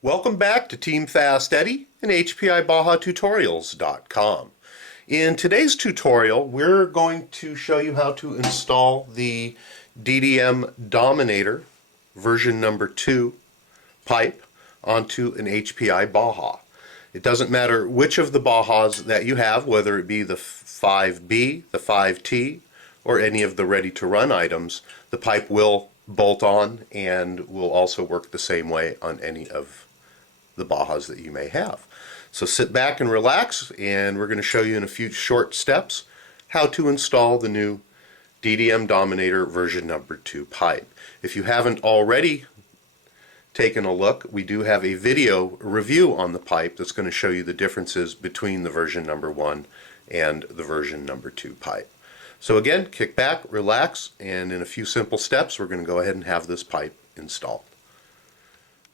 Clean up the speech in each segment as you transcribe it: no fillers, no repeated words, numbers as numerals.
Welcome back to Team FastEddy and HPI Baja Tutorials.com. In today's tutorial, we're going to show you how to install the DDM Dominator version number 2 pipe onto an HPI Baja. It doesn't matter which of the Bajas that you have, whether it be the 5B, the 5T, or any of the ready-to-run items, the pipe will bolt on and will also work the same way on any of the Bajas that you may have. So sit back and relax, and we're going to show you in a few short steps how to install the new DDM Dominator version number 2 pipe. If you haven't already taken a look, we do have a video review on the pipe that's going to show you the differences between the version number 1 and the version number 2 pipe. So again, kick back, relax, and in a few simple steps we're going to go ahead and have this pipe installed.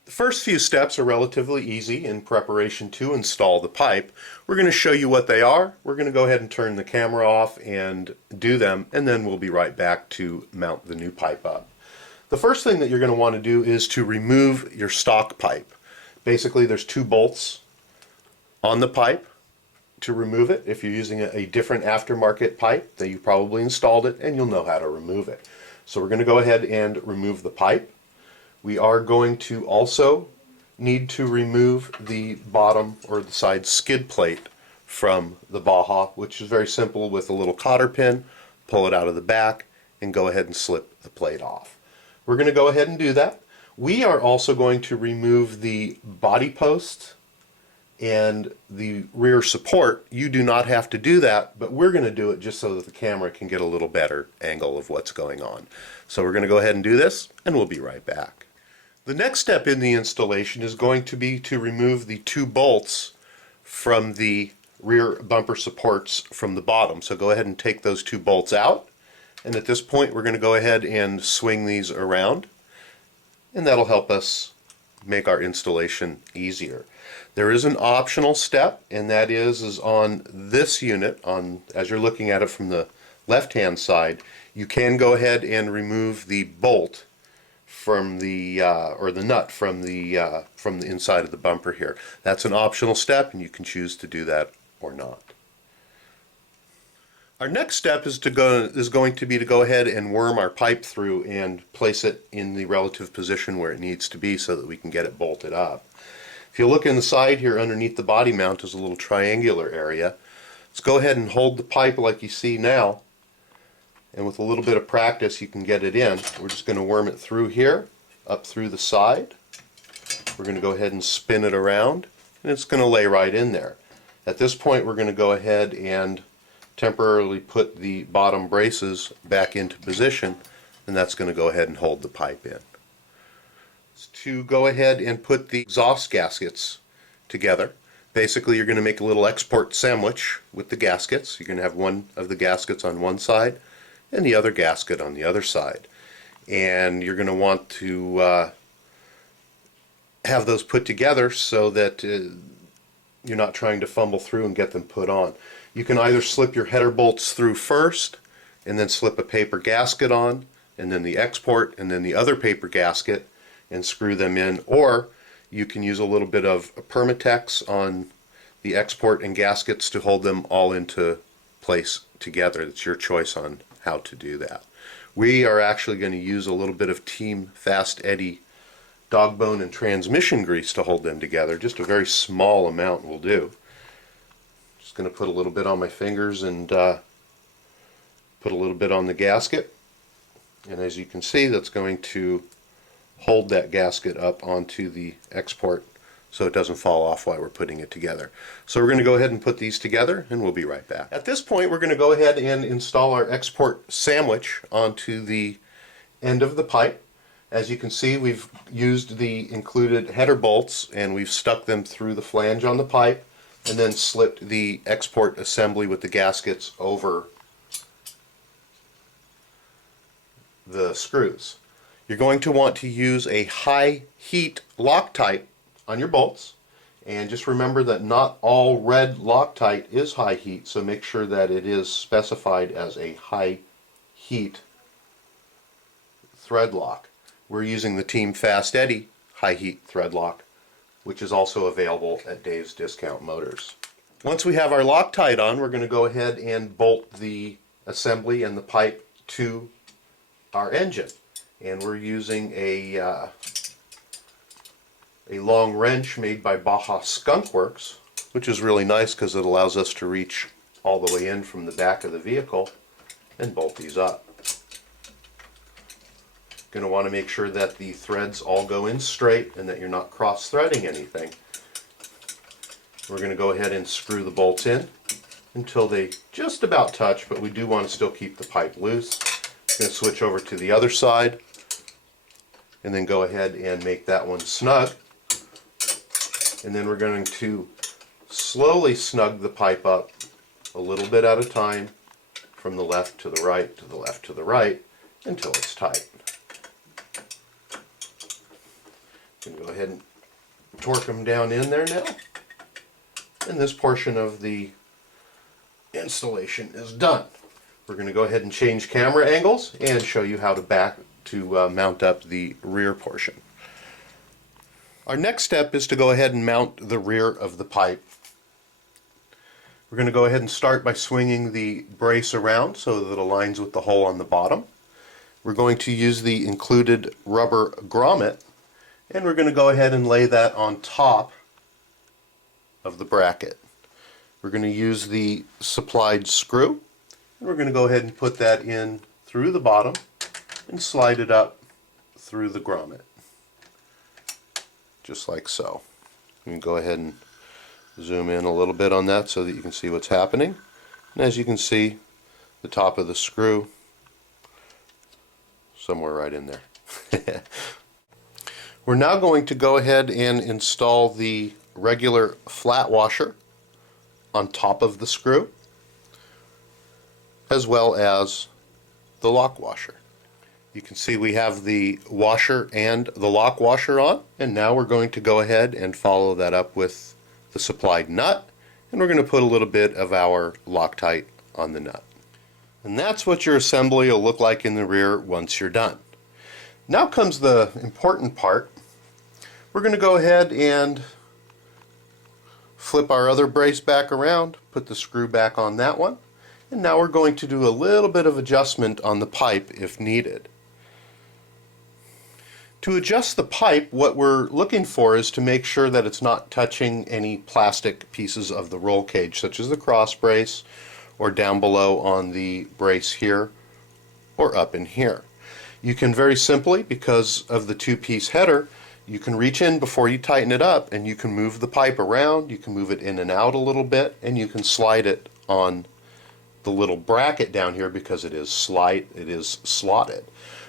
The first few steps are relatively easy in preparation to install the pipe. We're going to show you what they are. We're going to go ahead and turn the camera off and do them, and then we'll be right back to mount the new pipe up. The first thing that you're going to want to do is to remove your stock pipe. Basically, there's 2 bolts on the pipe to remove it. If you're using a different aftermarket pipe, then you probably installed it and you'll know how to remove it. So we're going to go ahead and remove the pipe. We are going to also need to remove the bottom or the side skid plate from the Baja, which is very simple with a little cotter pin. Pull it out of the back and go ahead and slip the plate off. We're going to go ahead and do that. We are also going to remove the body post and the rear support. You do not have to do that, but we're going to do it just so that the camera can get a little better angle of what's going on. So we're going to go ahead and do this, and we'll be right back. The next step in the installation is going to be to remove the 2 bolts from the rear bumper supports from the bottom. So go ahead and take those 2 bolts out, and at this point we're going to go ahead and swing these around, and that'll help us make our installation easier. There is an optional step, and that is on this unit, as you're looking at it from the left hand side, you can go ahead and remove the bolt from the or the nut from the inside of the bumper here. That's an optional step, and you can choose to do that or not. Our next step is going to be to go ahead and worm our pipe through and place it in the relative position where it needs to be so that we can get it bolted up. If you look in the side here underneath the body mount is a little triangular area. Let's go ahead and hold the pipe like you see now, and with a little bit of practice you can get it in. We're just going to worm it through here, up through the side. We're going to go ahead and spin it around, and it's going to lay right in there. At this point we're going to go ahead and temporarily put the bottom braces back into position, and that's going to go ahead and hold the pipe in. To go ahead and put the exhaust gaskets together, basically you're going to make a little export sandwich with the gaskets. You're going to have one of the gaskets on one side and the other gasket on the other side, and you're going to want to have those put together so that you're not trying to fumble through and get them put on. You can either slip your header bolts through first and then slip a paper gasket on, and then the export and then the other paper gasket and screw them in, or you can use a little bit of Permatex on the export and gaskets to hold them all into place together. It's your choice on how to do that. We are actually going to use a little bit of Team FastEddy dog bone and transmission grease to hold them together. Just a very small amount will do. Just going to put a little bit on my fingers and put a little bit on the gasket, and as you can see that's going to hold that gasket up onto the export so it doesn't fall off while we're putting it together. So we're going to go ahead and put these together, and we'll be right back. At this point we're going to go ahead and install our export sandwich onto the end of the pipe. As you can see, we've used the included header bolts and we've stuck them through the flange on the pipe and then slipped the export assembly with the gaskets over the screws. You're going to want to use a high heat Loctite on your bolts, and just remember that not all red Loctite is high heat, so make sure that it is specified as a high heat thread lock. We're using the Team FastEddy high heat thread lock which is also available at Dave's Discount Motors. Once we have our Loctite on, we're going to go ahead and bolt the assembly and the pipe to our engine. And we're using a long wrench made by Baja Skunk Works, which is really nice because it allows us to reach all the way in from the back of the vehicle and bolt these up. Going to want to make sure that the threads all go in straight and that you're not cross-threading anything. We're going to go ahead and screw the bolts in until they just about touch, but we do want to still keep the pipe loose. I'm going to switch over to the other side and then go ahead and make that one snug. And then we're going to slowly snug the pipe up a little bit at a time from the left to the right to the left to the right until it's tight. I'm going to go ahead and torque them down in there now. And this portion of the installation is done. We're going to go ahead and change camera angles and show you how to mount up the rear portion. Our next step is to go ahead and mount the rear of the pipe. We're going to go ahead and start by swinging the brace around so that it aligns with the hole on the bottom. We're going to use the included rubber grommet, and we're going to go ahead and lay that on top of the bracket. We're going to use the supplied screw, and we're going to go ahead and put that in through the bottom and slide it up through the grommet, just like so. You can go ahead and zoom in a little bit on that so that you can see what's happening. And as you can see, the top of the screw somewhere right in there. We're now going to go ahead and install the regular flat washer on top of the screw, as well as the lock washer. You can see we have the washer and the lock washer on, and now we're going to go ahead and follow that up with the supplied nut, and we're going to put a little bit of our Loctite on the nut. And that's what your assembly will look like in the rear once you're done. Now comes the important part. We're going to go ahead and flip our other brace back around, put the screw back on that one, and now we're going to do a little bit of adjustment on the pipe if needed. To adjust the pipe, what we're looking for is to make sure that it's not touching any plastic pieces of the roll cage, such as the cross brace, or down below on the brace here, or up in here. You can very simply, because of the two-piece header, you can reach in before you tighten it up, and you can move the pipe around, you can move it in and out a little bit, and you can slide it on the little bracket down here because it is slotted.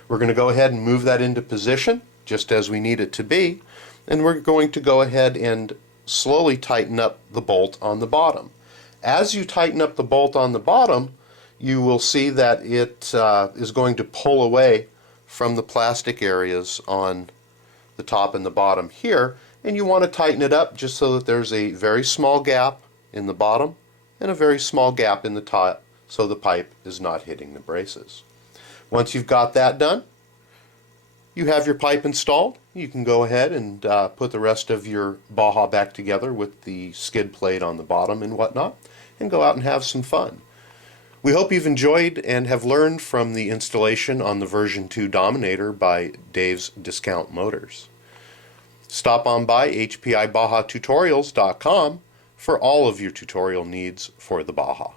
We're going to go ahead and move that into position just as we need it to be, and we're going to go ahead and slowly tighten up the bolt on the bottom. As you tighten up the bolt on the bottom, you will see that it is going to pull away from the plastic areas on the top and the bottom here, and you want to tighten it up just so that there's a very small gap in the bottom and a very small gap in the top so the pipe is not hitting the braces. Once you've got that done, you have your pipe installed. You can go ahead and put the rest of your Baja back together with the skid plate on the bottom and whatnot, and go out and have some fun. We hope you've enjoyed and have learned from the installation on the version 2 Dominator by Dave's Discount Motors. Stop on by HPIBajaTutorials.com for all of your tutorial needs for the Baja.